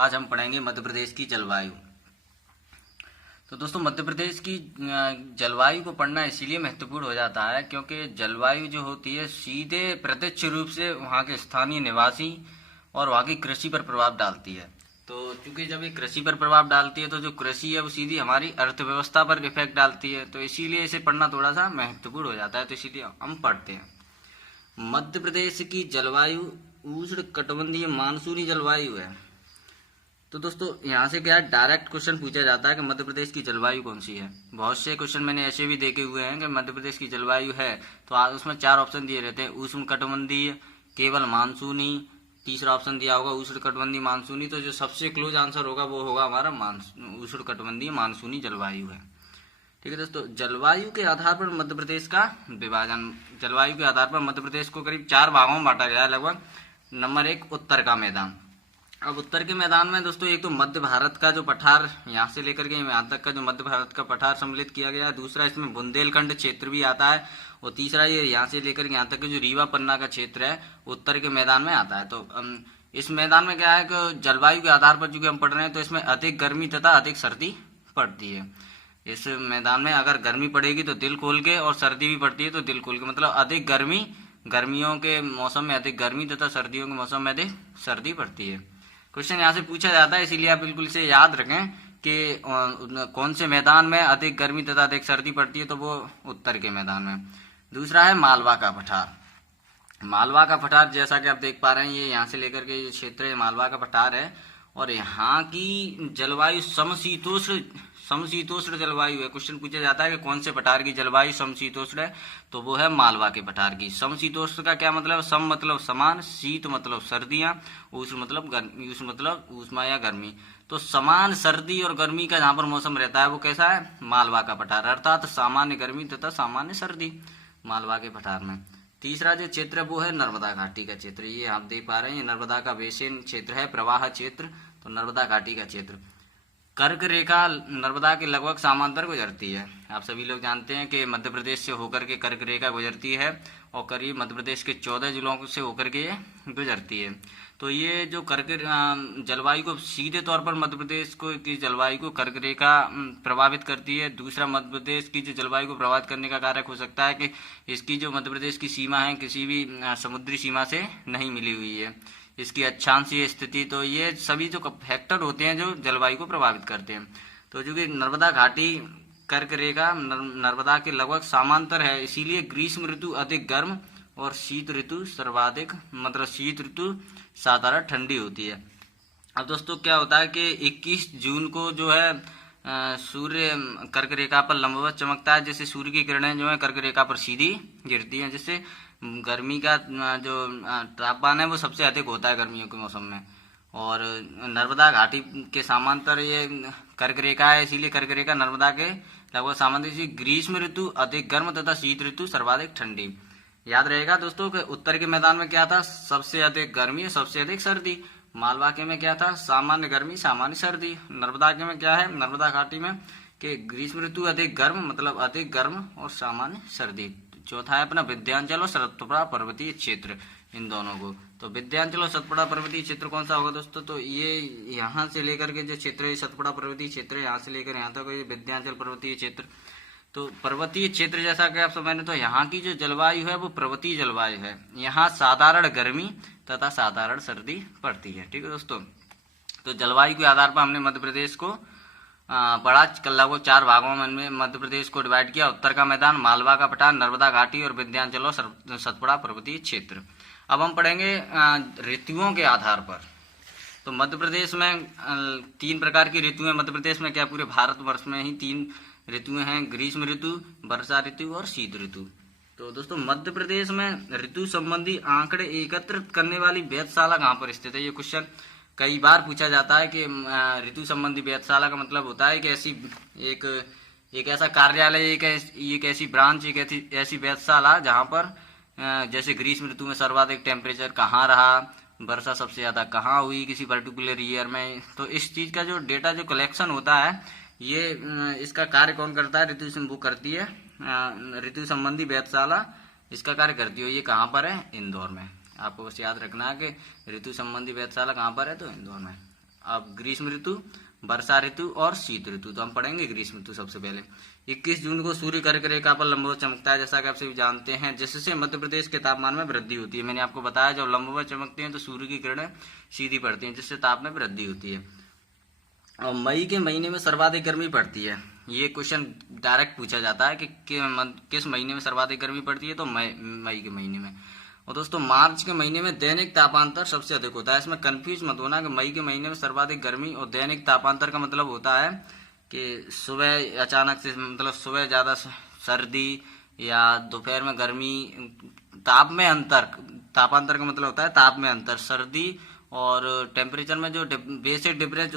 आज हम पढ़ेंगे मध्य प्रदेश की जलवायु। तो दोस्तों मध्य प्रदेश की जलवायु को पढ़ना इसीलिए महत्वपूर्ण हो जाता है क्योंकि जलवायु जो होती है सीधे प्रत्यक्ष रूप से वहाँ के स्थानीय निवासी और वहाँ की कृषि पर प्रभाव डालती है। तो चूंकि जब ये कृषि पर प्रभाव डालती है तो जो कृषि है वो सीधी हमारी अर्थव्यवस्था पर इफेक्ट डालती है, तो इसीलिए इसे पढ़ना थोड़ा सा महत्वपूर्ण हो जाता है। तो इसीलिए हम पढ़ते हैं। मध्य प्रदेश की जलवायु उष्ण कटिबंधीय मानसूनी जलवायु है। तो दोस्तों यहाँ से क्या है, डायरेक्ट क्वेश्चन पूछा जाता है कि मध्य प्रदेश की जलवायु कौन सी है। बहुत से क्वेश्चन मैंने ऐसे भी देखे हुए हैं कि मध्य प्रदेश की जलवायु है तो उसमें 4 ऑप्शन दिए रहते हैं, उष्ण कटिबंधीय, केवल मानसूनी, तीसरा ऑप्शन दिया होगा उष्ण कटिबंधीय मानसूनी। तो जो सबसे क्लोज आंसर होगा वो होगा हमारा उष्ण कटिबंधीय मानसूनी जलवायु है। ठीक है दोस्तों, जलवायु के आधार पर मध्य प्रदेश का विभाजन। जलवायु के आधार पर मध्य प्रदेश को करीब 4 भागों में बांटा गया है लगभग। नंबर 1 उत्तर का मैदान। अब उत्तर के मैदान में दोस्तों एक तो मध्य भारत का जो पठार यहाँ से लेकर के यहाँ तक का जो मध्य भारत का पठार सम्मिलित किया गया है, दूसरा इसमें बुंदेलखंड क्षेत्र भी आता है, और तीसरा ये यहाँ से लेकर के यहाँ तक जो रीवा पन्ना का क्षेत्र है उत्तर के मैदान में आता है। तो इस मैदान में क्या है कि जलवायु के आधार पर जो हम पढ़ रहे हैं तो इसमें अधिक गर्मी तथा अधिक सर्दी पड़ती है। इस मैदान में अगर गर्मी पड़ेगी तो दिल खोल के, और सर्दी भी पड़ती है तो दिल खोल के, मतलब अधिक गर्मी, गर्मियों के मौसम में अधिक गर्मी तथा सर्दियों के मौसम में अधिक सर्दी पड़ती है। क्वेश्चन यहाँ से पूछा जाता है, इसीलिए आप बिल्कुल इसे याद रखें कि कौन से मैदान में अधिक गर्मी तथा अधिक सर्दी पड़ती है, तो वो उत्तर के मैदान में। दूसरा है मालवा का पठार। मालवा का पठार जैसा कि आप देख पा रहे हैं, ये यहाँ से लेकर के ये क्षेत्र मालवा का पठार है, और यहाँ की जलवायु समशीतोष्ण जलवायु है। क्वेश्चन पूछा जाता है कि कौन से पठार की जलवायु समशीतोष्ण है, तो वो है मालवा के पठार की। समशीतोष्ण का क्या मतलब, सम मतलब समान, शीत मतलब सर्दियां, उष्ण मतलब गर्मी, उष्ण मतलब ऊष्मा या गर्मी। तो समान सर्दी और गर्मी का जहाँ पर मौसम रहता है वो कैसा है, मालवा का पठार, अर्थात सामान्य गर्मी तथा सामान्य सर्दी मालवा के पठार में। तीसरा जो क्षेत्र है वो है नर्मदा घाटी का क्षेत्र। ये आप देख पा रहे हैं, नर्मदा का बेसिन क्षेत्र है, प्रवाह क्षेत्र, तो नर्मदा घाटी का क्षेत्र। कर्क रेखा नर्मदा के लगभग समांतर गुजरती है। आप सभी लोग जानते हैं कि मध्य प्रदेश से होकर के कर्क रेखा गुजरती है, और करीब मध्य प्रदेश के 14 जिलों से होकर के ये गुजरती है। तो ये जो कर्क जलवायु को सीधे तौर पर मध्य प्रदेश को की जलवायु को कर्क रेखा प्रभावित करती है। दूसरा, मध्य प्रदेश की जो जलवायु को प्रभावित करने का कारक हो सकता है कि इसकी जो मध्य प्रदेश की सीमा है किसी भी समुद्री सीमा से नहीं मिली हुई है, इसकी अक्षांशीय स्थिति। तो ये सभी जो फैक्टर होते हैं जो जलवायु को प्रभावित करते हैं। तो जो कि नर्मदा घाटी कर्क रेखा नर्मदा के लगभग समांतर है, इसीलिए ग्रीष्म ऋतु अधिक गर्म और शीत ऋतु सर्वाधिक, मतलब शीत ऋतु साधारण ठंडी होती है। अब दोस्तों क्या होता है कि 21 जून को जो है सूर्य कर्क रेखा पर लंबवत चमकता है, जिससे सूर्य की किरणें जो है कर्क रेखा पर सीधी गिरती हैं, जिससे गर्मी का जो तापमान है वो सबसे अधिक होता है गर्मियों के मौसम में। और नर्मदा घाटी के समांतर ये कर्क रेखा है, इसीलिए कर्क रेखा नर्मदा के लगभग समांतर। ग्रीष्म ऋतु अधिक गर्म तथा शीत ऋतु सर्वाधिक ठंडी। याद रहेगा दोस्तों कि उत्तर के मैदान में क्या था, सबसे अधिक गर्मी सबसे अधिक सर्दी। मालवा के में क्या था, सामान्य गर्मी सामान्य सर्दी। नर्मदा के में क्या है, नर्मदा घाटी में कि ग्रीष्म ऋतु अधिक गर्म मतलब अधिक गर्म और सामान्य सर्दी। चौथा है अपना विंध्याचल और सतपुड़ा पर्वतीय क्षेत्र, इन दोनों को। तो विंध्याचल और सतपुड़ा पर्वतीय क्षेत्र कौन सा होगा दोस्तों, तो ये यहाँ से लेकर के जो क्षेत्र है सतपुड़ा पर्वतीय क्षेत्र है, यहाँ से लेकर यहाँ तक ये विंध्याचल पर्वतीय क्षेत्र। तो पर्वतीय क्षेत्र जैसा कि आप समझ रहे, तो यहाँ की जो जलवायु है वो पर्वतीय जलवायु है। यहाँ साधारण गर्मी तथा साधारण सर्दी पड़ती है। ठीक है दोस्तों, तो जलवायु के आधार पर हमने मध्य प्रदेश को बड़ा लगभग 4 भागों में मध्य प्रदेश को डिवाइड किया। उत्तर का मैदान, मालवा का पठार, नर्मदा घाटी और विंध्याचल और सतपुड़ा पर्वतीय क्षेत्र। अब हम पढ़ेंगे ऋतुओं के आधार पर। तो मध्य प्रदेश में 3 प्रकार की ऋतुएं, मध्य प्रदेश में क्या पूरे भारतवर्ष में ही 3 ऋतुएं हैं, ग्रीष्म ऋतु, वर्षा ऋतु और शीत ऋतु। तो दोस्तों मध्य प्रदेश में ऋतु संबंधी आंकड़े एकत्रित करने वाली वेधशाला कहाँ पर स्थित है, ये क्वेश्चन कई बार पूछा जाता है कि ऋतु संबंधी वेधशाला का मतलब होता है कि ऐसी एक ऐसा कार्यालय, एक ऐसी ब्रांच, एक ऐसी वेधशाला जहाँ पर जैसे ग्रीष्म ऋतु में सर्वाधिक टेम्परेचर कहाँ रहा, वर्षा सबसे ज्यादा कहाँ हुई किसी पर्टिकुलर ईयर में। तो इस चीज का जो डेटा जो कलेक्शन होता है, ये इसका कार्य कौन करता है, ऋतु वो करती है, ऋतु संबंधी वेधशाला इसका कार्य करती है। ये कहाँ पर है, इंदौर में। आपको बस याद रखना है कि ऋतु संबंधी वेधशाला कहाँ पर है, तो इंदौर में। अब ग्रीष्म ऋतु, वर्षा ऋतु और शीत ऋतु। तो हम पढ़ेंगे ग्रीष्म ऋतु सबसे पहले। 21 जून को सूर्य कर्क रेखा पर लंबवत चमकता है, जैसा कि आप सभी जानते हैं, जिससे मध्य प्रदेश के तापमान में वृद्धि होती है। मैंने आपको बताया जब लंबवत चमकते हैं तो सूर्य की किरणें सीधी पड़ती हैं, जिससे ताप में वृद्धि होती है। और मई के महीने में सर्वाधिक गर्मी पड़ती है। ये क्वेश्चन डायरेक्ट पूछा जाता है कि किस महीने में सर्वाधिक गर्मी पड़ती है, तो मई के महीने में। और दोस्तों मार्च के महीने में दैनिक तापांतर सबसे अधिक होता है। इसमें कंफ्यूज मत होना कि मई के महीने में सर्वाधिक गर्मी और दैनिक तापांतर का मतलब होता है कि सुबह अचानक से, मतलब सुबह ज़्यादा सर्दी या दोपहर में गर्मी। ताप में अंतर, तापांतर का मतलब होता है ताप में अंतर। सर्दी और टेम्परेचर में जो बेसिक डिफरेंस,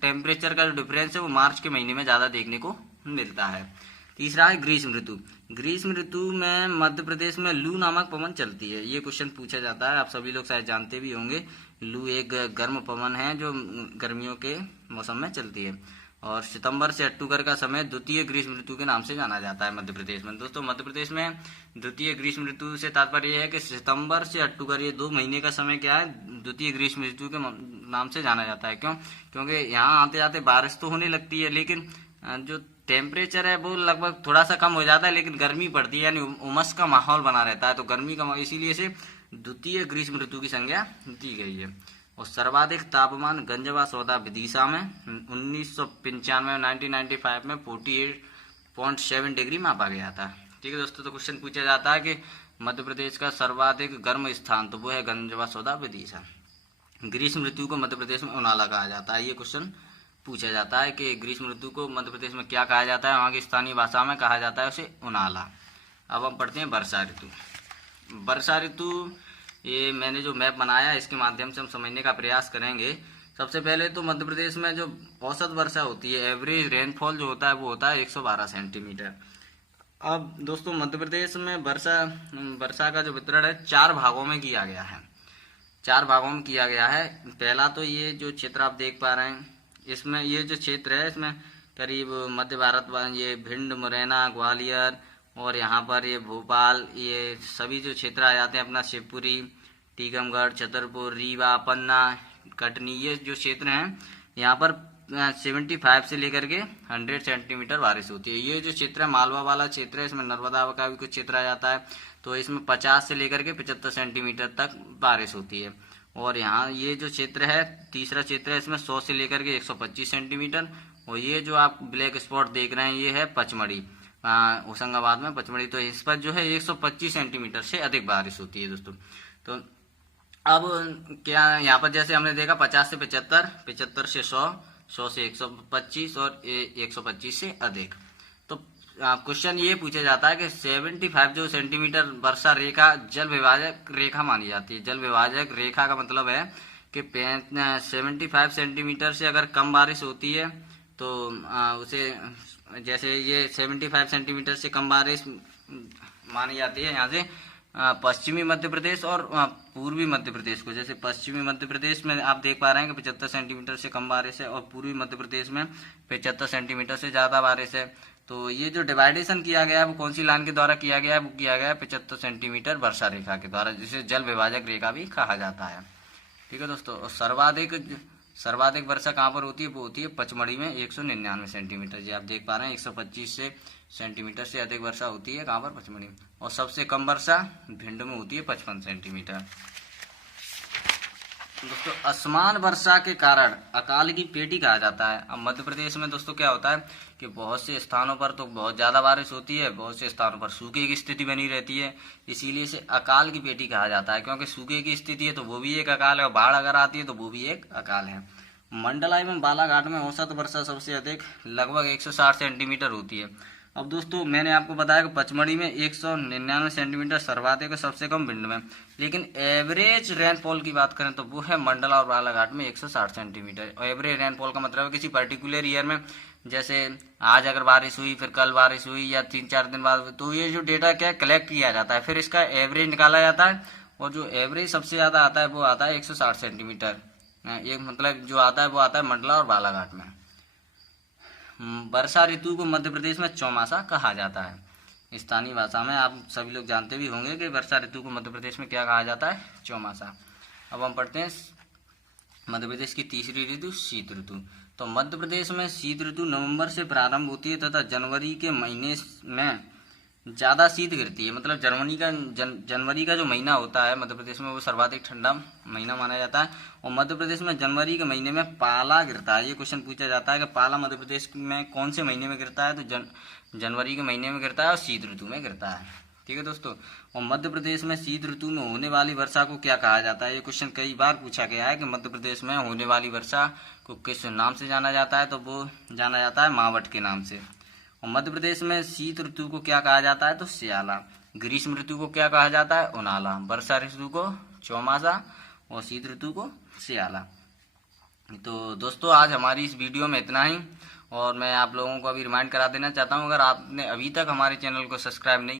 टेम्परेचर का जो डिफरेंस है वो मार्च के महीने में ज़्यादा देखने को मिलता है। तीसरा है ग्रीष्म ऋतु। ग्रीष्म ऋतु में मध्य प्रदेश में लू नामक पवन चलती है। ये क्वेश्चन पूछा जाता है, आप सभी लोग शायद जानते भी होंगे। लू एक गर्म पवन है जो गर्मियों के मौसम में चलती है। और सितंबर से अक्टूबर का समय द्वितीय ग्रीष्म ऋतु के नाम से जाना जाता है मध्य प्रदेश में। दोस्तों मध्य प्रदेश में द्वितीय ग्रीष्म ऋतु से तात्पर्य यह है कि सितंबर से अक्टूबर, ये 2 महीने का समय क्या है, द्वितीय ग्रीष्म ऋतु के नाम से जाना जाता है। क्यों? क्योंकि यहाँ आते जाते बारिश तो होने लगती है, लेकिन जो टेम्परेचर है वो लगभग थोड़ा सा कम हो जाता है, लेकिन गर्मी पड़ती है, यानी उमस का माहौल बना रहता है। तो गर्मी का, इसीलिए से द्वितीय ग्रीष्म ऋतु की संज्ञा दी गई है। और सर्वाधिक तापमान गंजवा सौदा विदिशा में 1995 1995 में 48.7 डिग्री मापा गया था। ठीक है दोस्तों, तो क्वेश्चन पूछा जाता है कि मध्य प्रदेश का सर्वाधिक गर्म स्थान, तो वो है गंजवा सौदा विदिशा। ग्रीष्म ऋतु को मध्य प्रदेश में उनाला कहा जाता है। ये क्वेश्चन पूछा जाता है कि ग्रीष्म ऋतु को मध्य प्रदेश में क्या कहा जाता है, वहाँ की स्थानीय भाषा में कहा जाता है उसे उनाला। अब हम पढ़ते हैं वर्षा ऋतु। वर्षा ऋतु, ये मैंने जो मैप बनाया है इसके माध्यम से हम समझने का प्रयास करेंगे। सबसे पहले तो मध्य प्रदेश में जो औसत वर्षा होती है, एवरेज रेनफॉल जो होता है वो होता है 112 सेंटीमीटर। अब दोस्तों मध्य प्रदेश में वर्षा का जो वितरण है 4 भागों में किया गया है। 4 भागों में किया गया है। पहला तो ये जो क्षेत्र आप देख पा रहे हैं, इसमें ये जो क्षेत्र है इसमें करीब मध्य भारत, ये भिंड, मुरैना, ग्वालियर और यहाँ पर ये भोपाल, ये सभी जो क्षेत्र आ जाते हैं अपना, शिवपुरी, टीकमगढ़, छतरपुर, रीवा, पन्ना, कटनी, ये जो क्षेत्र हैं यहाँ पर 75 से लेकर के 100 सेंटीमीटर बारिश होती है। ये जो क्षेत्र है मालवा वाला क्षेत्र है, इसमें नर्मदा का भी कुछ क्षेत्र आ जाता है, तो इसमें 50 से लेकर के 75 सेंटीमीटर तक बारिश होती है। और यहाँ ये जो क्षेत्र है, तीसरा क्षेत्र है, इसमें 100 से लेकर के 125 सेंटीमीटर। और ये जो आप ब्लैक स्पॉट देख रहे हैं ये है पचमढ़ी, होशंगाबाद में पचमढ़ी, तो इस पर जो है 125 सेंटीमीटर से अधिक बारिश होती है दोस्तों। तो अब क्या यहाँ पर जैसे हमने देखा 50 से 75, 75 से 100, 100 से 125 और 125 से अधिक। तो क्वेश्चन ये पूछा जाता है कि 75 जो सेंटीमीटर वर्षा रेखा जल विभाजक रेखा मानी जाती है। जल विभाजक रेखा का मतलब है कि 75 सेंटीमीटर से अगर कम बारिश होती है तो उसे, जैसे ये 75 सेंटीमीटर से कम बारिश मानी जाती है यहाँ से पश्चिमी मध्य प्रदेश और पूर्वी मध्य प्रदेश को। जैसे पश्चिमी मध्य प्रदेश में आप देख पा रहे हैं कि 75 सेंटीमीटर से कम बारिश है, और पूर्वी मध्य प्रदेश में 75 सेंटीमीटर से ज़्यादा बारिश है। तो ये जो डिवाइडेशन किया गया है वो कौन सी लाइन के द्वारा किया गया है, वो किया गया है 75 सेंटीमीटर वर्षा रेखा के द्वारा, जिसे जल विभाजक रेखा भी कहा जाता है। ठीक है दोस्तों, और सर्वाधिक वर्षा कहाँ पर होती है, वो होती है पचमढ़ी में 199 सेंटीमीटर। जी आप देख पा रहे हैं 125 सेंटीमीटर से अधिक वर्षा होती है कहाँ पर, पचमढ़ी। और सबसे कम वर्षा भिंड में होती है 55 सेंटीमीटर। दोस्तों असमान वर्षा के कारण अकाल की पेटी कहा जाता है। अब मध्य प्रदेश में दोस्तों क्या होता है कि बहुत से स्थानों पर तो बहुत ज़्यादा बारिश होती है, बहुत से स्थानों पर सूखे की स्थिति बनी रहती है, इसीलिए इसे अकाल की पेटी कहा जाता है। क्योंकि सूखे की स्थिति है तो वो भी एक अकाल है, और बाढ़ अगर आती है तो वो भी एक अकाल है। मंडला एवं बालाघाट में औसत वर्षा सबसे अधिक लगभग 160 सेंटीमीटर होती है। अब दोस्तों मैंने आपको बताया कि पचमढ़ी में 199 सेंटीमीटर सर्वाधिक और सबसे कम भिंड में, लेकिन एवरेज रेनफॉल की बात करें तो वो है मंडला और बालाघाट में 160 सेंटीमीटर। और एवरेज रेनफॉल का मतलब है किसी पर्टिकुलर ईयर में, जैसे आज अगर बारिश हुई, फिर कल बारिश हुई, या 3-4 दिन बाद, तो ये जो डेटा क्या कलेक्ट किया जाता है, फिर इसका एवरेज निकाला जाता है, और जो एवरेज सबसे ज़्यादा आता है वो आता है 160 सेंटीमीटर। एक मतलब जो आता है वो आता है मंडला और बालाघाट में। वर्षा ऋतु को मध्य प्रदेश में चौमासा कहा जाता है। स्थानीय भाषा में आप सभी लोग जानते भी होंगे कि वर्षा ऋतु को मध्य प्रदेश में क्या कहा जाता है, चौमासा। अब हम पढ़ते हैं मध्य प्रदेश की तीसरी ऋतु शीत ऋतु। तो मध्य प्रदेश में शीत ऋतु नवंबर से प्रारंभ होती है तथा जनवरी के महीने में ज़्यादा शीत गिरती है। मतलब जनवरी का जो महीना होता है मध्य प्रदेश में वो सर्वाधिक ठंडा महीना माना जाता है। और मध्य प्रदेश में जनवरी के महीने में पाला गिरता है। ये क्वेश्चन पूछा जाता है कि पाला मध्य प्रदेश में कौन से महीने में गिरता है, तो जनवरी के महीने में गिरता है और शीत ऋतु में गिरता है। ठीक है दोस्तों। और मध्य प्रदेश में शीत ऋतु में होने वाली वर्षा को क्या कहा जाता है? ये क्वेश्चन कई बार पूछा गया है कि मध्य प्रदेश में होने वाली वर्षा को किस नाम से जाना जाता है, तो वो जाना जाता है मावठ के नाम से। और मध्य प्रदेश में शीत ऋतु को क्या कहा जाता है, तो स्याला। ग्रीष्म ऋतु को क्या कहा जाता है, उनाला। वर्षा ऋतु को चौमासा और शीत ऋतु को स्याला। तो दोस्तों आज हमारी इस वीडियो में इतना ही। और मैं आप लोगों को अभी रिमाइंड करा देना चाहता हूँ, अगर आपने अभी तक हमारे चैनल को सब्सक्राइब नहीं